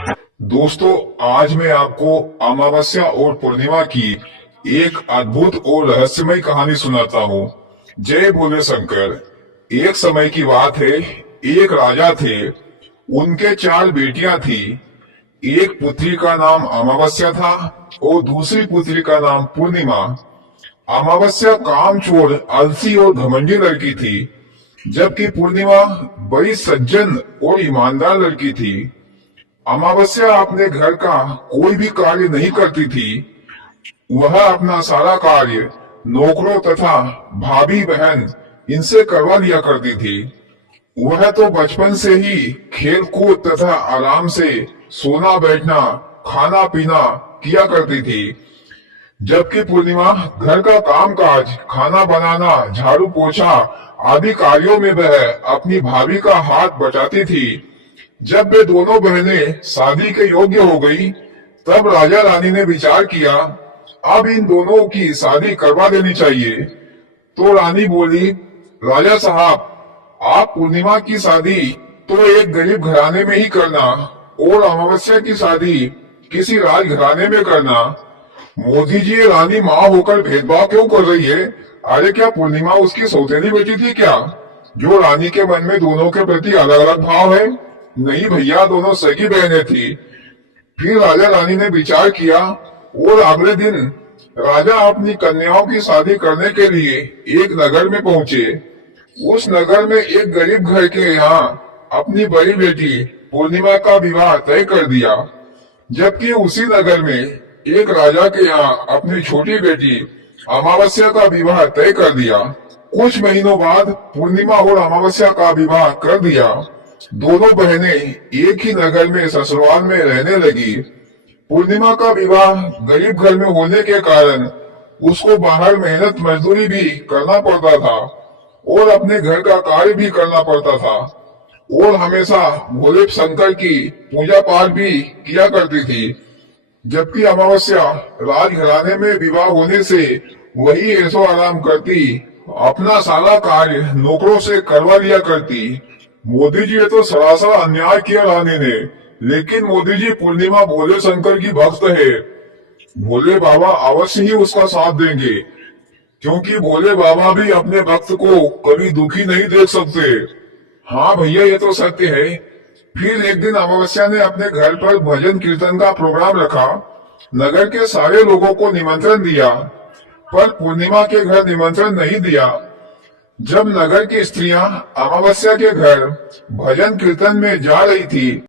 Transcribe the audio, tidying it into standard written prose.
दोस्तों, आज मैं आपको अमावस्या और पूर्णिमा की एक अद्भुत और रहस्यमय कहानी सुनाता हूँ। जय भोले शंकर। एक समय की बात है, एक राजा थे। उनके 4 बेटियां थी। एक पुत्री का नाम अमावस्या था और दूसरी पुत्री का नाम पूर्णिमा। अमावस्या कामचोर, आलसी और घमंडी लड़की थी, जबकि पूर्णिमा बड़ी सज्जन और ईमानदार लड़की थी। अमावस्या अपने घर का कोई भी कार्य नहीं करती थी। वह अपना सारा कार्य नौकरों तथा भाभी बहन इनसे करवा लिया करती थी। वह तो बचपन से ही खेल कूद तथा आराम से सोना बैठना खाना पीना किया करती थी, जबकि पूर्णिमा घर का काम काज खाना बनाना झाड़ू पोछा आदि कार्यों में वह अपनी भाभी का हाथ बटाती थी। जब वे दोनों बहनें शादी के योग्य हो गई, तब राजा रानी ने विचार किया, अब इन दोनों की शादी करवा देनी चाहिए। तो रानी बोली, राजा साहब, आप पूर्णिमा की शादी तो एक गरीब घराने में ही करना और अमावस्या की शादी किसी राजघराने में करना। मोदी जी, ये रानी माँ होकर भेदभाव क्यों कर रही है? अरे क्या पूर्णिमा उसकी सौतेली बेटी थी क्या, जो रानी के मन में दोनों के प्रति अलग अलग भाव है? नहीं भैया, दोनों सगी बहनें थी। फिर राजा रानी ने विचार किया और अगले दिन राजा अपनी कन्याओं की शादी करने के लिए एक नगर में पहुंचे। उस नगर में एक गरीब घर के यहाँ अपनी बड़ी बेटी पूर्णिमा का विवाह तय कर दिया, जबकि उसी नगर में एक राजा के यहाँ अपनी छोटी बेटी अमावस्या का विवाह तय कर दिया। कुछ महीनों बाद पूर्णिमा और अमावस्या का विवाह कर दिया। दोनों बहनें एक ही नगर में ससुराल में रहने लगी। पूर्णिमा का विवाह गरीब घर में होने के कारण उसको बाहर मेहनत मजदूरी भी करना पड़ता था और अपने घर का कार्य भी करना पड़ता था, और हमेशा भोले शंकर की पूजा पाठ भी किया करती थी। जबकि अमावस्या राजघराने में विवाह होने से वही ऐशो आराम करती, अपना सारा कार्य नौकरों से करवा लिया करती। मोदी जी, ये तो सरासर अन्याय किया रानी ने। लेकिन मोदी जी, पूर्णिमा भोले शंकर की भक्त है। भोले बाबा अवश्य ही उसका साथ देंगे, क्योंकि भोले बाबा भी अपने भक्त को कभी दुखी नहीं देख सकते। हाँ भैया, ये तो सत्य है। फिर एक दिन अमावस्या ने अपने घर पर भजन कीर्तन का प्रोग्राम रखा। नगर के सारे लोगों को निमंत्रण दिया, पर पूर्णिमा के घर निमंत्रण नहीं दिया। जब नगर की स्त्रियां अमावस्या के घर भजन कीर्तन में जा रही थी,